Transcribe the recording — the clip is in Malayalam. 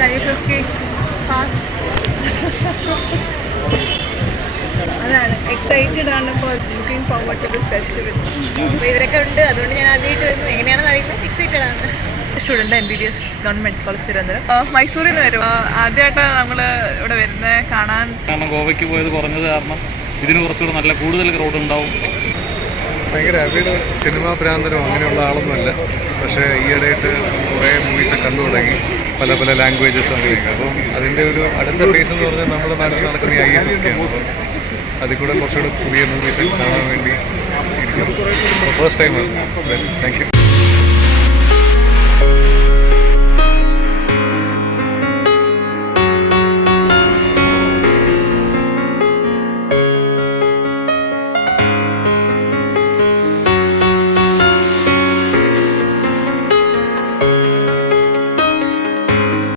550 പാസ്. അതാണ് എക്സൈറ്റഡ് ആണ് ഇപ്പോൾ looking forward to this festival. അപ്പോൾ ഇവരൊക്കെ ഉണ്ട്, അതുകൊണ്ട് ഞാൻ ആദ്യമായിട്ട് വരുന്നു. എങ്ങനെയാണെന്ന് അറിയില്ല, എക്സൈറ്റഡ് ആണ്. Student MBBS government college Thiruvananthapuram. മൈസൂരിൽ നിന്ന് വരും. ആദ്യമായിട്ടാണ് നമ്മൾ ഇവിടെ വരുന്നത് കാണാൻ. കാരണം ഗോവയ്ക്ക് പോയത് കുറഞ്ഞത് കാരണം ഇതിന് കുറച്ചുകൂടെ നല്ല കൂടുതൽ ക്രൗഡ് ഉണ്ടാവും. ഭയങ്കര അവയുടെ സിനിമാ പ്രാന്തരം അങ്ങനെയുള്ള ആളൊന്നുമല്ല. പക്ഷേ ഈയിടെയായിട്ട് കുറേ മൂവീസ് കണ്ടു തുടങ്ങി, പല പല ലാംഗ്വേജസ് അങ്ങനെയൊക്കെ. അപ്പം അതിൻ്റെ ഒരു അടുത്ത ഫേസ് എന്ന് പറഞ്ഞാൽ നമ്മുടെ നാട്ടിൽ നടക്കുന്ന IFFK ആണ്. അപ്പം അതിൽ കൂടെ കുറച്ചുകൂടെ പുതിയ മൂവീസ് കാണാൻ വേണ്ടി ഫസ്റ്റ് ടൈമാണ്. Thank you.